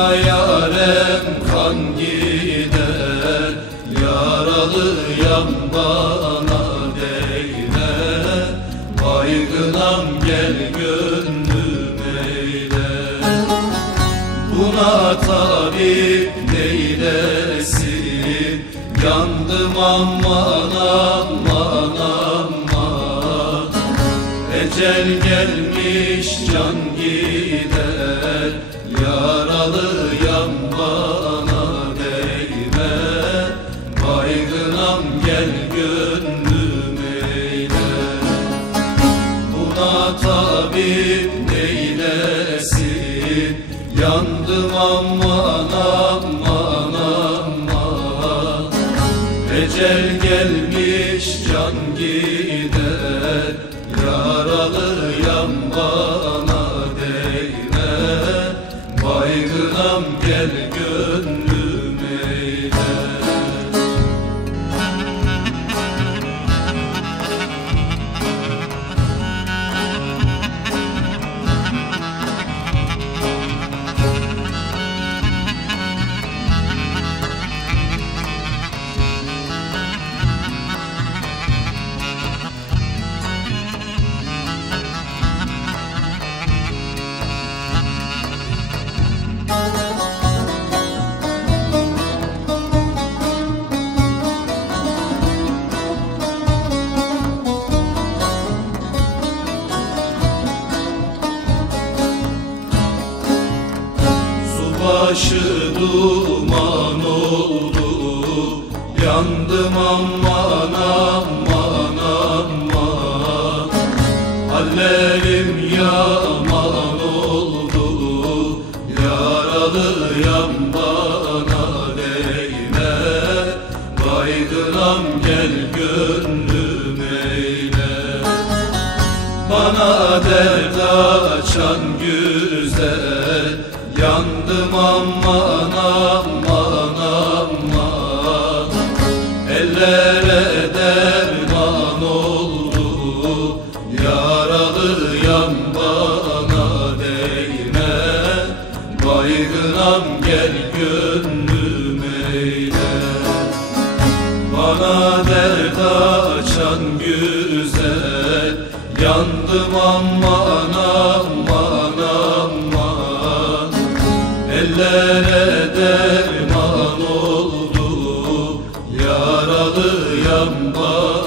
Bakma yarem kan gider, yaralıyam bana değme. Baygınam gel gönlüm eyle. Buna tabip neylesin, yandım aman aman aman. Ecel gelmiş can gider, yaralıyam bana değme. Baygınam gel gönlüm eyle. Buna tabip neylesin, yandım aman aman aman. Ecel gelmiş can gider, yaralıyam bana değme. Baygınam gel gönlüm eyle. Başı duman oldu, yandım aman aman aman. Hallerim yaman oldu, yaralıyam bana değme. Baygınam gel gönlüm eyle. Bana dert açan güzel, yandım aman aman aman. Ellere derman oldu, yaralıyam bana değme. Baygınam gel gönlüm eyle. Bana dert açan güzel, yandım aman aman aman. Ellere derman oldu, yaralıyam bana